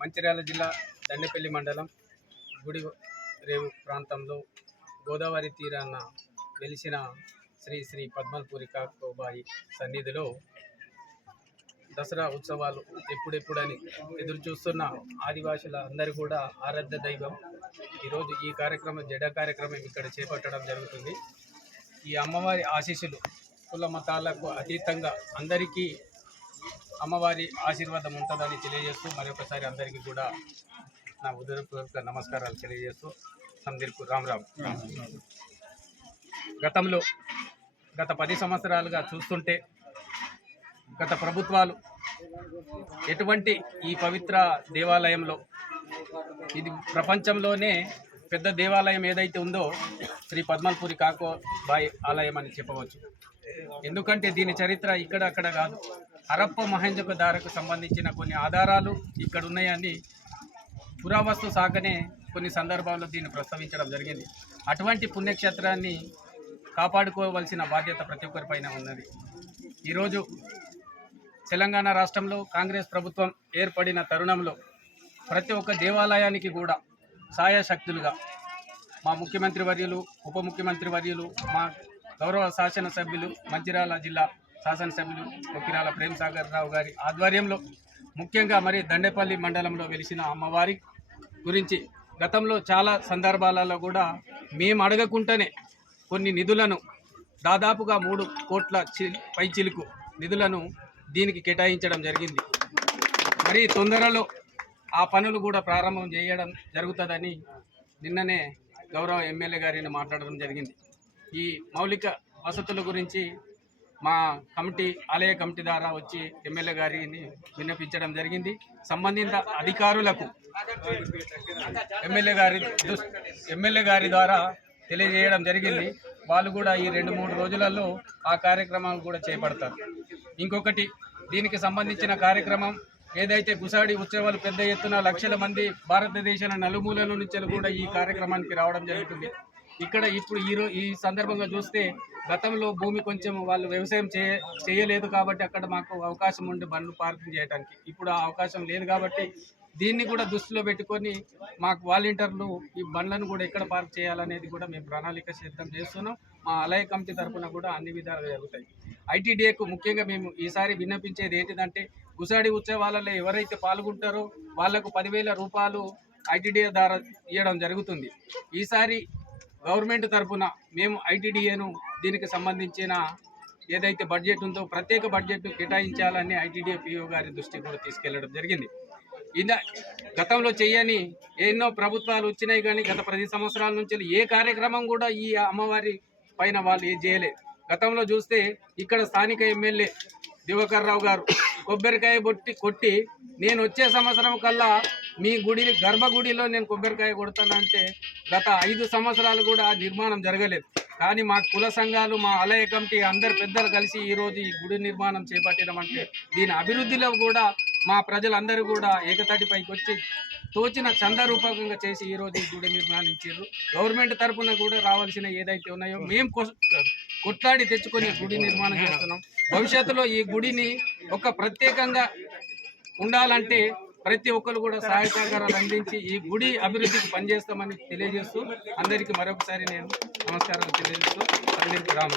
మంచిర్యాల జిల్లా దండేపల్లి మండలం గుడి రేవు ప్రాంతంలో గోదావరి తీరాన వెలిసిన శ్రీ శ్రీ పద్మల్పూరి కాకోబాయి సన్నిధిలో దసరా ఉత్సవాలు ఎప్పుడెప్పుడని ఎదురు చూస్తున్న ఆదివాసుల అందరూ కూడా ఆరాధ్య దైవం. ఈరోజు ఈ కార్యక్రమం జడ కార్యక్రమం ఇక్కడ చేపట్టడం జరుగుతుంది. ఈ అమ్మవారి ఆశీస్సులు కుల మతాలకు అతీతంగా అందరికీ అమ్మవారి ఆశీర్వాదం ఉంటుందని తెలియజేస్తూ మరొకసారి అందరికీ కూడా నా హృదయపూర్వక నమస్కారాలు తెలియజేస్తూ సందీర్కు రామ్. గత 10 సంవత్సరాలుగా చూస్తుంటే గత ప్రభుత్వాలు ఎటువంటి ఈ పవిత్ర దేవాలయంలో, ఇది ప్రపంచంలోనే పెద్ద దేవాలయం ఏదైతే ఉందో శ్రీ పద్మల్పూరి కాకోబాయి ఆలయం అని చెప్పవచ్చు. ఎందుకంటే దీని చరిత్ర ఇక్కడ అక్కడ కాదు, హరప్ప మహేంజోదారోకు సంబంధించిన కొన్ని ఆధారాలు ఇక్కడ ఉన్నాయని పురావస్తు శాఖనే కొన్ని సందర్భాల్లో దీన్ని ప్రస్తావించడం జరిగింది. అటువంటి పుణ్యక్షేత్రాన్ని కాపాడుకోవాల్సిన బాధ్యత ప్రతి ఒక్కరిపైన ఉన్నది. ఈరోజు తెలంగాణ రాష్ట్రంలో కాంగ్రెస్ ప్రభుత్వం ఏర్పడిన తరుణంలో ప్రతి ఒక్క దేవాలయానికి కూడా సాయశక్తులుగా మా ముఖ్యమంత్రి వర్యులు, ఉప ముఖ్యమంత్రి వర్యులు, మా గౌరవ శాసనసభ్యులు, మంచిర్యాల జిల్లా శాసనసభ్యులు కొక్కిరాల ప్రేమ్ సాగర్ రావు గారి ఆధ్వర్యంలో ముఖ్యంగా మరి దండేపల్లి మండలంలో వెలిసిన అమ్మవారి గురించి గతంలో చాలా సందర్భాలలో కూడా మేము అడగకుండానే కొన్ని నిధులను దాదాపుగా 3 కోట్ల పైచిలుకు నిధులను దీనికి కేటాయించడం జరిగింది. మరి తొందరలో ఆ పనులు కూడా ప్రారంభం చేయడం జరుగుతుందని నిన్ననే గౌరవ ఎమ్మెల్యే గారిని మాట్లాడడం జరిగింది. ఈ మౌలిక వసతుల గురించి మా ఆలయ కమిటీ ద్వారా వచ్చి ఎమ్మెల్యే గారిని విన్నపించడం జరిగింది. సంబంధిత అధికారులకు ఎమ్మెల్యే గారి ద్వారా తెలియజేయడం జరిగింది. వాళ్ళు కూడా ఈ 2-3 రోజులలో ఆ కార్యక్రమాలు కూడా చేపడతారు. ఇంకొకటి, దీనికి సంబంధించిన కార్యక్రమం ఏదైతే గుసాడి ఉత్సవాలు పెద్ద ఎత్తున లక్షల మంది భారతదేశం నలుమూలల నుంచి కూడా ఈ కార్యక్రమానికి రావడం జరుగుతుంది. ఇక్కడ ఇప్పుడు ఈ సందర్భంగా చూస్తే గతంలో భూమి కొంచెం వాళ్ళు వ్యవసాయం చేయలేదు కాబట్టి అక్కడ మాకు అవకాశం ఉండి బండ్లు పార్కింగ్ చేయడానికి, ఇప్పుడు ఆ అవకాశం లేదు కాబట్టి దీన్ని కూడా దృష్టిలో పెట్టుకొని మాకు వాలంటీర్లు ఈ బండ్లను కూడా ఎక్కడ పార్క్ చేయాలనేది కూడా మేము ప్రణాళిక సిద్ధం చేస్తున్నాం. మా ఆలయ కమిటీ తరఫున కూడా అన్ని విధాలుగా జరుగుతాయి. ఐటీడీఏకు ముఖ్యంగా మేము ఈసారి విన్నపించేది ఏంటిదంటే, గుసాడి ఉత్సవాలలో ఎవరైతే పాల్గొంటారో వాళ్లకు 10,000 రూపాయలు ఐటీడీఏ ద్వారా ఇవ్వడం జరుగుతుంది. ఈసారి గవర్నమెంట్ తరఫున మేము ఐటీడీఏను దీనికి సంబంధించిన ఏదైతే బడ్జెట్ ఉందో ప్రత్యేక బడ్జెట్ కేటాయించాలని ఐటీడీఏ పీఓ గారి దృష్టికి కూడా తీసుకెళ్లడం జరిగింది. గతంలో చేయని ఎన్నో ప్రభుత్వాలు వచ్చినాయి, కానీ గత 10 సంవత్సరాల నుంచి ఏ కార్యక్రమం కూడా ఈ అమ్మవారి పైన వాళ్ళు ఏం చేయలేదు. గతంలో చూస్తే ఇక్కడ స్థానిక ఎమ్మెల్యే దివాకర్ రావు గారు కొబ్బరికాయ కొట్టి నేను వచ్చే సంవత్సరం కల్లా మీ గర్భగుడిలో నేను కొబ్బరికాయ కొడతానంటే గత 5 సంవత్సరాలు కూడా నిర్మాణం జరగలేదు. కానీ మా కుల సంఘాలు, మా ఆలయ కమిటీ అందరు పెద్దలు కలిసి ఈరోజు ఈ గుడి నిర్మాణం చేపట్టడం దీని అభివృద్ధిలో కూడా మా ప్రజలందరూ కూడా ఏకతాటిపైకి వచ్చి తోచిన చందారూపకంగా చేసి ఈరోజు ఈ గుడి నిర్మాణించారు. గవర్నమెంట్ తరఫున కూడా రావాల్సిన ఏదైతే ఉన్నాయో మేము కొట్లాడి తెచ్చుకొని గుడి నిర్మాణం చేస్తున్నాం. భవిష్యత్తులో ఈ గుడిని ఒక ప్రత్యేకంగా ఉండాలంటే ప్రతి ఒక్కరు కూడా సహాయ సహకారాలు అందించి ఈ గుడి అభివృద్ధికి పనిచేస్తామని తెలియజేస్తూ అందరికీ మరొకసారి నేను నమస్కారాలు తెలియజేస్తూ అందరికీ రామ్.